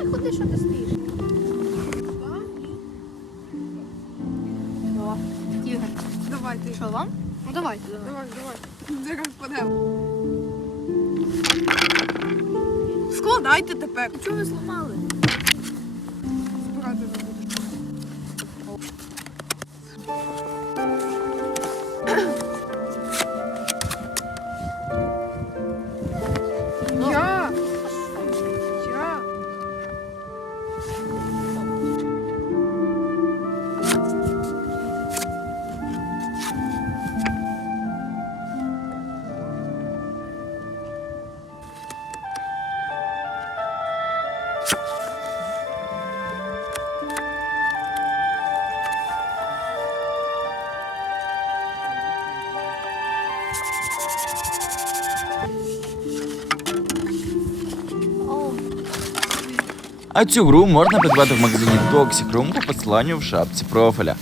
Та ходи, що ти стоїш? Ігор, Давай ти. що вам? Ну давайте, давай. Давай, давай. Зараз впадемо. Складайте тепер. Чого ви зламали? Збирати не А цю гру можна придбати в магазині Toxic Room по посиланню в шапці профіля.